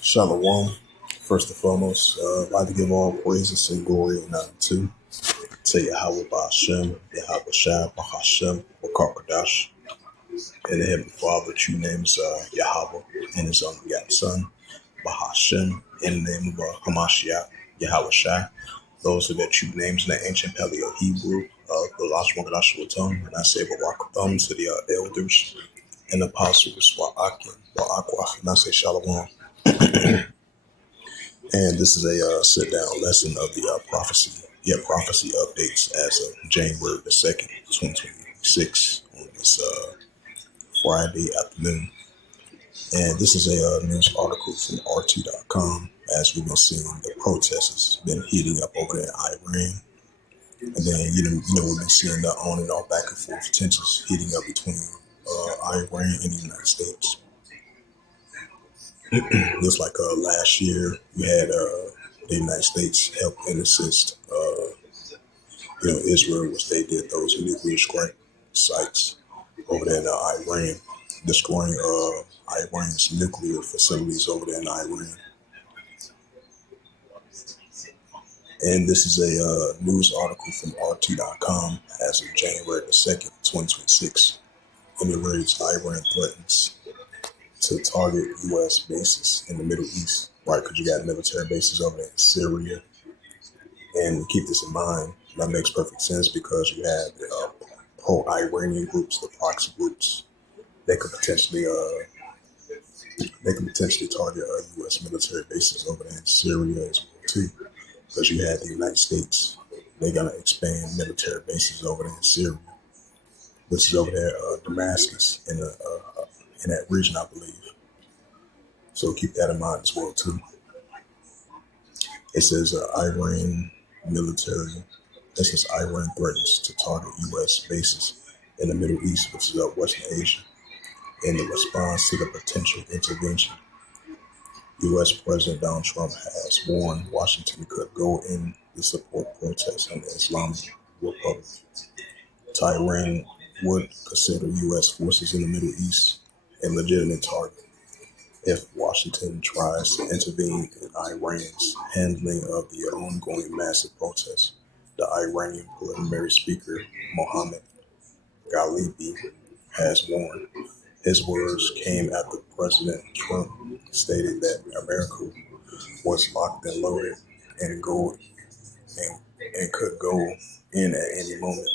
Shalom. First and foremost, I'd like to give all praises and glory and honor to Yahweh Ba'ashem, Yahweh Shai, Bahashem, Wakar and the Heavenly Father. True name is Yahweh and His unbegotten Son, Bahashem, in the name of Hamashiach, Yahweh Shai. Those are their true names in the ancient Paleo Hebrew, the Lashon Kodash tongue, and I say Barak to the elders and apostles, Wa'akim, Wa'akwach, and I say Shalom. And this is a sit-down lesson of the prophecy updates as of January the 2nd, 2026 on this Friday afternoon. And this is a news article from RT.com as we've been seeing the protests been heating up over there in Iran. And then, we've been seeing the on and off back and forth tensions heating up between Iran and the United States. Just like last year, we had the United States help and assist, Israel, which they did those nuclear strike sites over there in Iran, destroying Iran's nuclear facilities over there in Iran. And this is a news article from RT.com as of January the 2nd, 2026. And it reads, Iran threatens to target U.S. bases in the Middle East, right? Because you got military bases over there in Syria. And keep this in mind, that makes perfect sense because you have the pro-Iranian groups, the proxy groups. They could potentially target U.S. military bases over there in Syria as well too, because you have the United States. They're gonna expand military bases over there in Syria, which is over there Damascus in that region, I believe. So keep that in mind as well too. It says Iran military. This is Iran threatens to target U.S. bases in the Middle East, which is Western Asia, in the response to the potential intervention. U.S. President Donald Trump has warned Washington could go in to support protests in the Islamic Republic. Tehran would consider U.S. forces in the Middle East a legitimate target if Washington tries to intervene in Iran's handling of the ongoing massive protests. The Iranian preliminary speaker, Mohammad Ghalibi, has warned. His words came after President Trump stated that America was locked and loaded and could go in at any moment.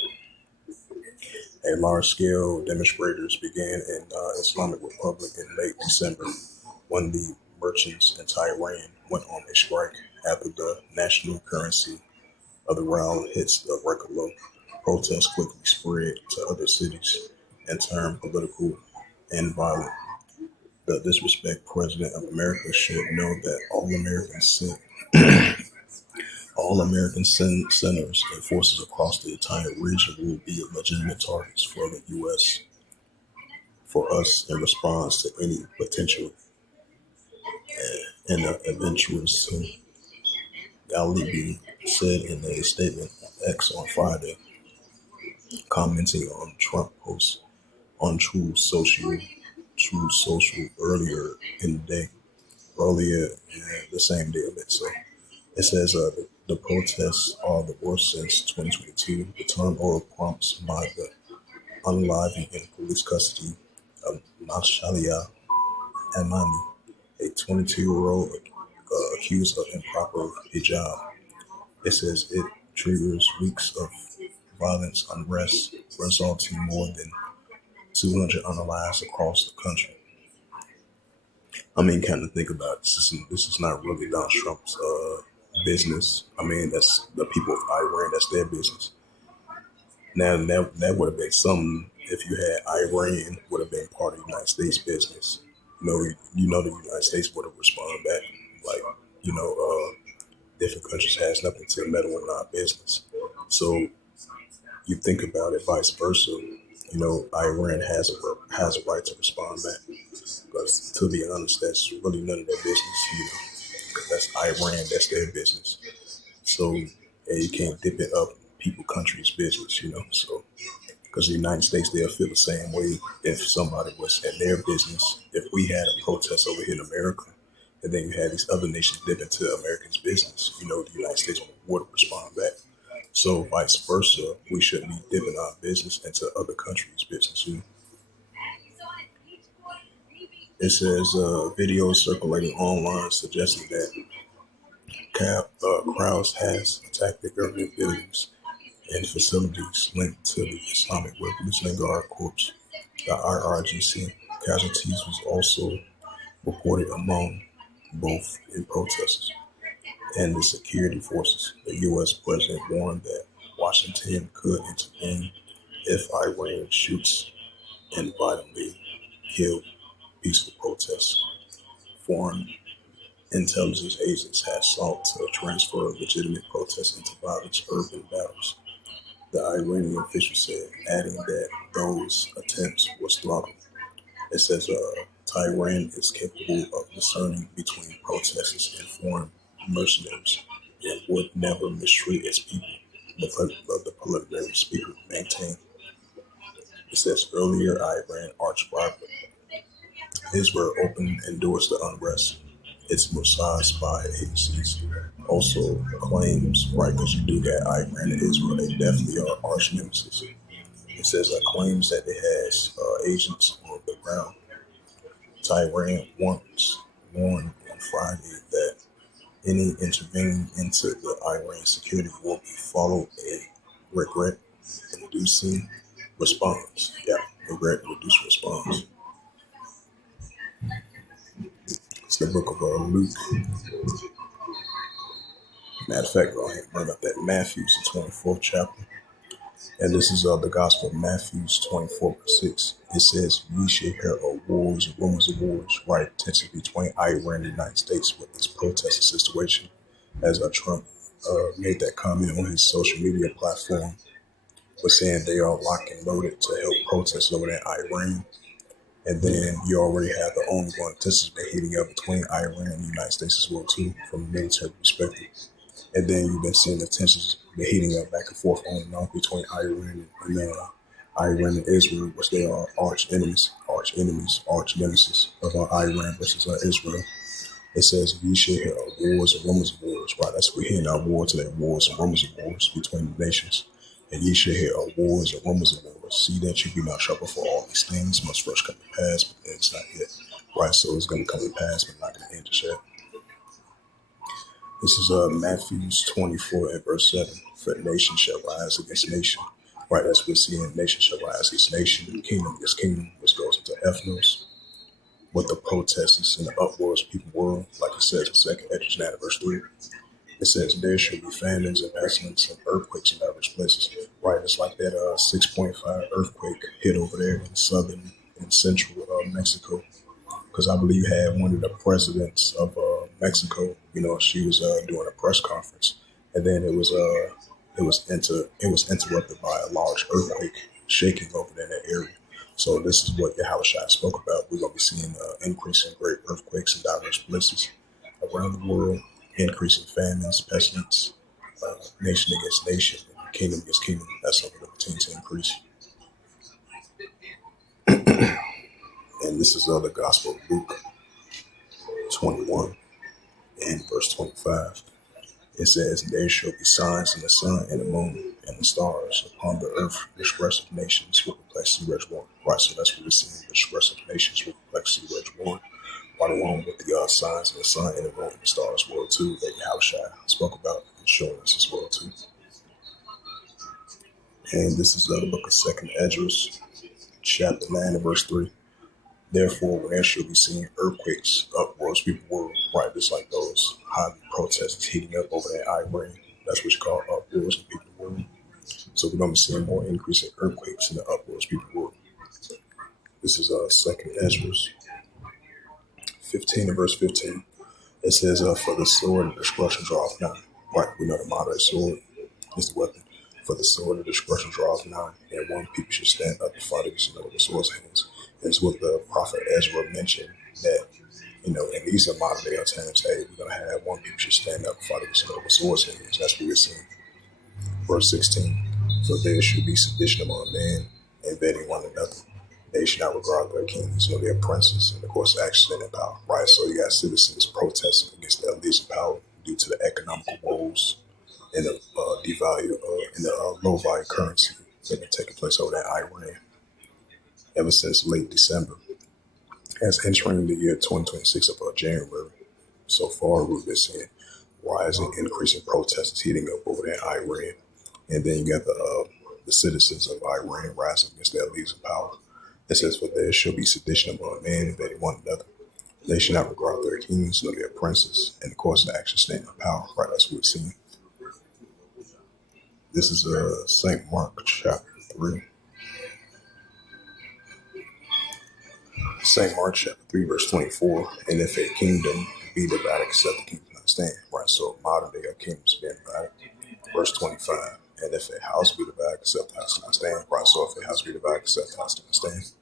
A large-scale demonstrators began in Islamic Republic in late December when the merchants in Tehran went on a strike after the national currency of the realm hits the record low. Protests quickly spread to other cities and turned political and violent. The disrespect President of America should know that all American senators and forces across the entire region will be legitimate targets for the U.S. for us in response to any potential and adventurous. Ghalibi said in a statement on X on Friday, commenting on Trump posts on True Social earlier the same day of it. So it says the protests are the worst since 2022. The turmoil prompts by the unaliving in police custody of Nashalia Amani, a 22-year-old accused of improper hijab. It says it triggers weeks of violence unrest, resulting in more than 200 unalives across the country. I mean, kind of think about it. This is not really Donald Trump's business. I mean, that's the people of Iran. That's their business. Now, that would have been something if you had Iran would have been part of the United States business. The United States would have responded back like, different countries has nothing to meddle in our business. So you think about it, vice versa. Iran has a right to respond back. Because to be honest, that's really none of their business. Because that's Iran, that's their business. So you can't dip it up countries' business. So Because the United States, they'll feel the same way if somebody was in their business. If we had a protest over here in America, and then you had these other nations dip into Americans' business, the United States would respond back. So vice versa, we shouldn't be dipping our business into other countries' business. It says videos circulating online suggesting that crowds has attacked the government buildings and facilities linked to the Islamic Revolutionary Guard Corps, the IRGC. Casualties was also reported among both in protesters and the security forces. The U.S. president warned that Washington could intervene if Iran shoots and violently kill peaceful protests. Foreign intelligence agents have sought to transfer legitimate protests into violent urban battles, the Iranian official said, adding that those attempts was throttled. It says Tehran is capable of discerning between protesters and foreign mercenaries and would never mistreat its people, the parliamentary speaker maintained. It says earlier Iran arch rival Israel openly endorsed the unrest. Its Mossad spy agencies also claims, right, because you do that, Iran and Israel, they definitely are arch nemesis. It says claims that it has agents on the ground. Tehran warned on Friday that any intervening into the Iran security will be followed a regret-inducing response. Yeah, regret-inducing response. It's the book of Luke. Matter of fact, go ahead and bring up that Matthew's, the 24th chapter. And this is the Gospel of Matthew 24:6. It says, "Ye shall hear of wars and rumors of wars, right? Tension between Iran and the United States with this protesting situation." As Trump made that comment on his social media platform, was saying they are locked and loaded to help protest over there in Iran. And then you already have the ongoing tensions been heating up between Iran and the United States as well too, from a military perspective. And then you've been seeing the tensions been heating up back and forth on and off between Iran and Israel, which they are arch nemesis of Iran versus Israel. It says, "You shall hear of wars and rumors of wars." Right, that's what we're hearing now, war today, wars and rumors of wars between the nations. And ye shall hear of wars and rumors of wars. See that you be not troubled, for all these things must first come to pass, but it's not yet. Right, so it's going to come to pass, but not going to end just yet. This is Matthew 24 and verse 7. For nation shall rise against nation. Right, as we're seeing, nation shall rise against nation, kingdom against kingdom, which goes into ethnos. What the protesters and the uproars people were, like it says in 2nd Esdras 9 verse 3. It says, "There shall be famines and pestilence and earthquakes in various places." Right, it's like that 6.5 earthquake hit over there in southern and central Mexico. Because I believe you had one of the presidents of Mexico. She was doing a press conference, and then it was interrupted by a large earthquake shaking over there in that area. So this is what Yahushua spoke about. We're going to be seeing increase in great earthquakes in diverse places around the world, increasing famines, pestilence, nation against nation, kingdom against kingdom. That's something that will continue to increase. And this is the Gospel of Luke 21 and verse 25. It says, "There shall be signs in the sun and the moon and the stars upon the earth. The distress of nations will perplexity rage war." Right, so that's what we're seeing. The distress of nations will perplexity rage war. Right along with the signs in the sun and the moon and the stars world too, that Yahushua spoke about and showing us as well too. And this is the book of 2nd Esdras, chapter 9 and verse 3. "Therefore, when there shall be seen earthquakes, uproars, people were," right, just like those highly protests heating up over there in Iran. That's what you call uproars and people were. So we're going to be seeing more increase in earthquakes and the uproars people were. This is 2nd Esdras 15 and verse 15. It says, "For the sword of destruction draweth nigh." Right, we know the moderate sword is the weapon. "For the sword of destruction draweth nigh, and one people should stand up and fight against another with sword's hands." It's what the prophet Ezra mentioned, that, in these are modern day times, hey, we're going to have one people should stand up and fight against another with swords hands. That's what we're seeing. Verse 16, "For there should be sedition among men, invading one another. They should not regard their kings nor their princes, and of course, action and power. Right. So you got citizens protesting against the elites in power due to the economical woes and the low value currency that been taking place over there in Iran ever since late December. As entering the year 2026 of January, so far we've been seeing rising, increasing protests heating up over there in Iran, and then you got the citizens of Iran rising against their leaders in power. It says, "For there shall be sedition among men, invading one another. They should not regard their kings nor their princes, and of course the action stand in power." Right, that's what we're seeing. This is Saint Mark chapter 3. St. Mark chapter 3, verse 24. And if a kingdom be divided, except the kingdom cannot stand. Right, so modern day our kingdoms being divided. Verse 25. And if a house be divided, except the house cannot stand. Right, so if a house be divided, except the house cannot stand.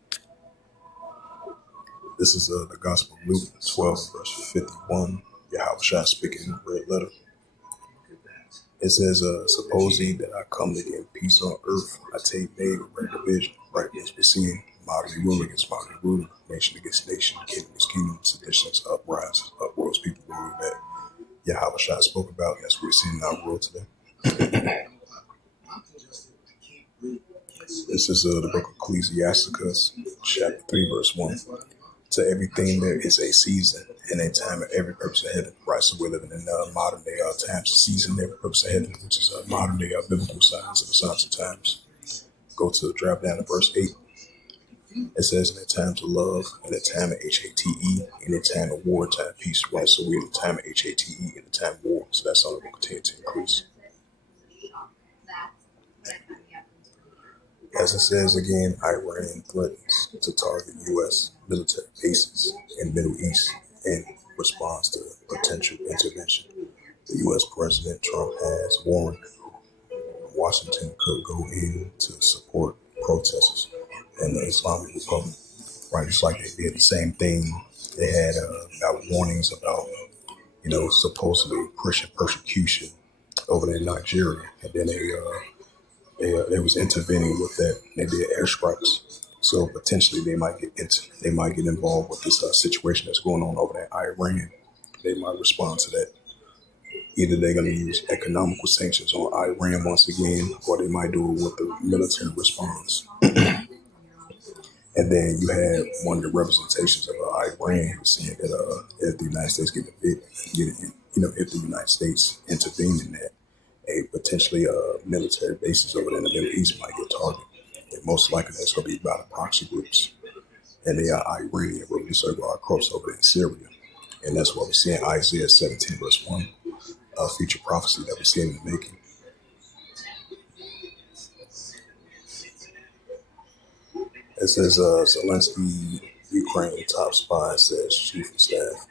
This is the Gospel of Luke 12, verse 51. Yahushua speaking in red letter. It says, "Suppose ye that I come to give peace on earth, I take nay with great division." Right, as we're seeing, moderate ruler against moderate ruler, nation against nation, kingdom against kingdom, seditions, uprisings, upwards, people believe that Yahushua spoke about. And that's what we're seeing in our world today. This is the book of Ecclesiasticus, chapter 3, verse 1. To everything there is a season and a time and every purpose of heaven. Right, so we're living in modern day times, season, every purpose of heaven, which is modern day biblical signs of the signs of times. Go to drop down to verse 8. It says, "In a time to love, in a time of HATE, in a time of war, time of peace." Right, so we're in a time of HATE, in a time of war. So that's only going to continue to increase. As it says again, Iran threatens to target U.S. military bases in Middle East in response to potential intervention. The U.S. President Trump has warned Washington could go in to support protesters in the Islamic Republic. Right, it's like they did the same thing. They had got warnings about, supposedly Christian persecution over there in Nigeria, and then they was intervening with that. They did airstrikes, so potentially they might get involved with this situation that's going on over there in Iran. They might respond to that. Either they're going to use economical sanctions on Iran once again, or they might do it with the military response. And then you had one of the representations of Iran who saying that if the United States if the United States intervened in that, a potentially military bases over there in the Middle East might get targeted. And most likely that's going to be by the proxy groups, and they are Iranian religious circle across over there in Syria. And that's what we're seeing Isaiah 17 verse 1, a future prophecy that we're seeing in the making. It says Zelensky, Ukraine top spy, says chief of staff.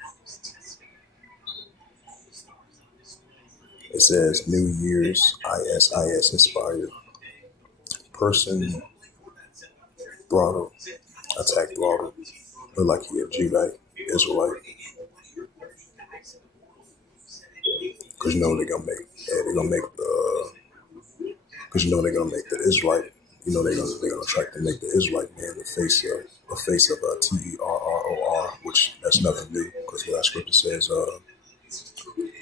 It says New Year's ISIS inspired person throttled, attack throttled, look like he a Judite, Israelite. Because they're gonna make the Israelite. They're gonna try to make the Israelite man the face of TERROR, which that's nothing new, because what our scripture says,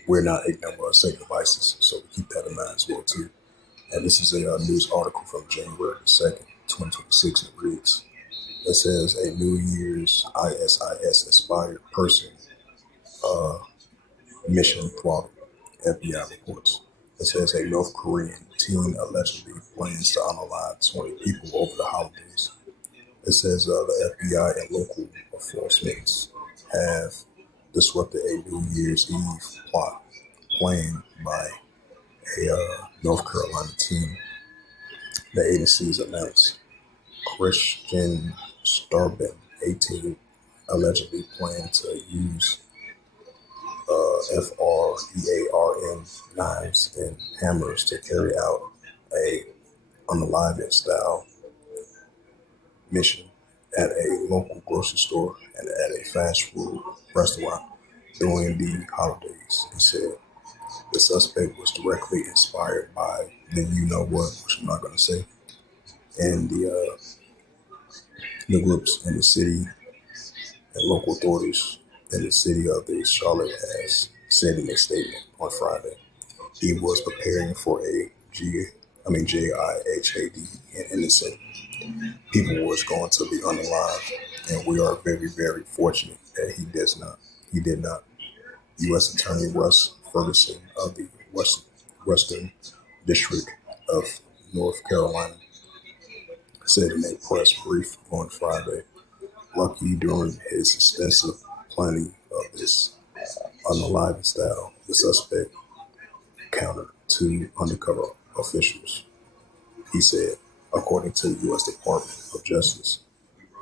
we're not ignorant of our sacred devices, so we keep that in mind as well too. And this is a news article from January 2nd, 2026. It reads, it says a New Year's ISIS inspired person mission throttled, FBI reports. It says a North Korean teen allegedly plans to unalive 20 people over the holidays. It says the FBI and local enforcement have disrupted a New Year's Eve plot planned by a North Carolina teen. The agencies announced Christian Starbin, 18, allegedly planned to use FREARN knives and hammers to carry out a unaliving style mission at a local grocery store and at a fast food restaurant during the holidays. He said the suspect was directly inspired by the you know what, which I'm not going to say, and the The groups in the city and local authorities in the city of the Charlotte has said in a statement on Friday he was preparing for a JIHAD and innocent people was going to be unalive, and we are very, very fortunate that He did not. U.S. Attorney Russ Ferguson of the Western District of North Carolina said in a press brief on Friday, lucky during his extensive planning of this unaliving style, the suspect countered two undercover officials. He said, according to the U.S. Department of Justice,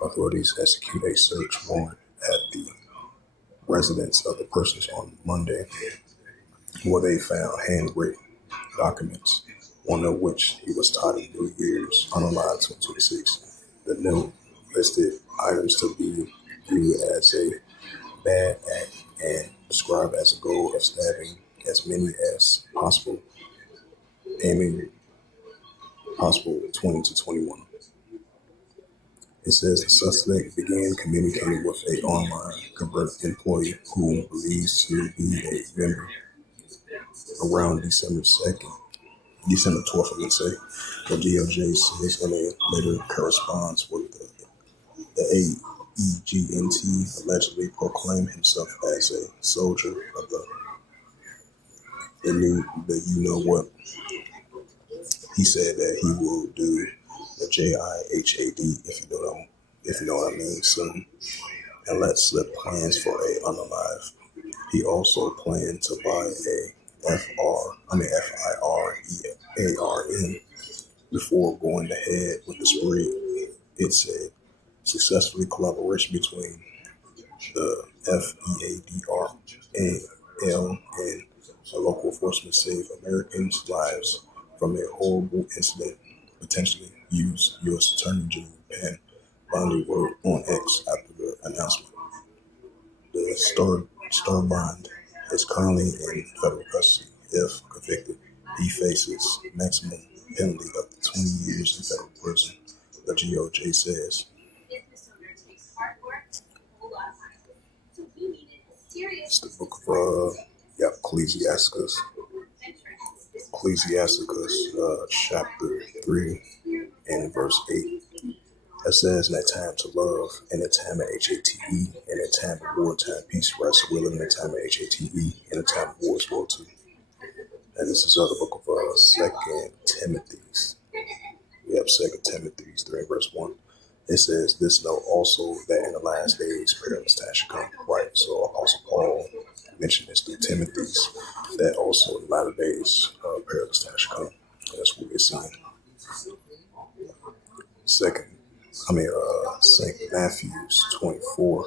authorities executed a search warrant at the residence of the persons on Monday, where they found handwritten documents, one of which he was titled New Year's Unalive 2026. The note listed items to be viewed as a bad act and described as a goal of stabbing as many as possible, aiming possible 20 to 21. It says the suspect began communicating with an online convert employee who believes to be a member around December 12th, I would say. The DOJ says in a later correspondence with the AEGNT allegedly proclaimed himself as a soldier of the you know what. He said that he will do the JIHAD if you know what I mean soon, and let slip plans for a unalive. He also planned to buy a FIREARM before going ahead with the spree. It said successfully collaboration between the FEADRAL and a local enforcement saved Americans' lives from a horrible incident, potentially used U.S. Attorney General Pam Bondi wrote on X after the announcement. The Starbond is currently in federal custody. If convicted, he faces maximum penalty up to 20 years in federal prison, the DOJ says. It's the book of Ecclesiasticus, chapter 3 and verse 8. It says, in a time to love, in a time of HATE, in a time of war, time of peace, right? So we're living in a time of HATE, in a time of war as well too. And this is the book of 2 Timothy's. We have 2 Timothy's 3 verse 1. It says, this know also that in the last days perilous times should come. Right. So Apostle Paul mentioned this to Timothy's, that also in the latter days perilous times should come. And that's what we're seeing. St. Matthew's 24.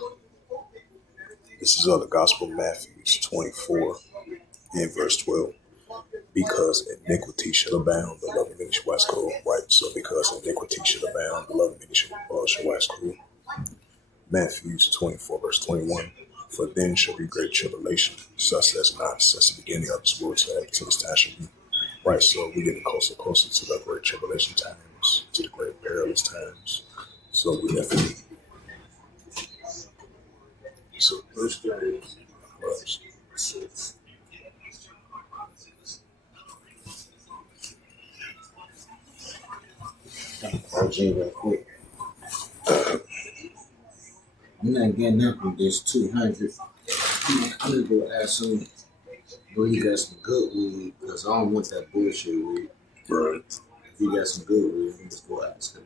This is the Gospel of Matthew's 24 and verse 12. Because iniquity shall abound, the love of many shall wax cold. Right, so because iniquity shall abound, the love of many shall wax cold. Matthew's 24 verse 21. For then shall be great tribulation, such as not since the beginning of this world to this time shall be. Right, so we're getting closer and closer to the great tribulation times, to the great perilous times. So we definitely. So first OG real quick. I'm not getting up with this 200. I'm gonna go ask him where he got some good weed, because I don't want that bullshit weed. Right. If he got some good weed, I'm just go ask him.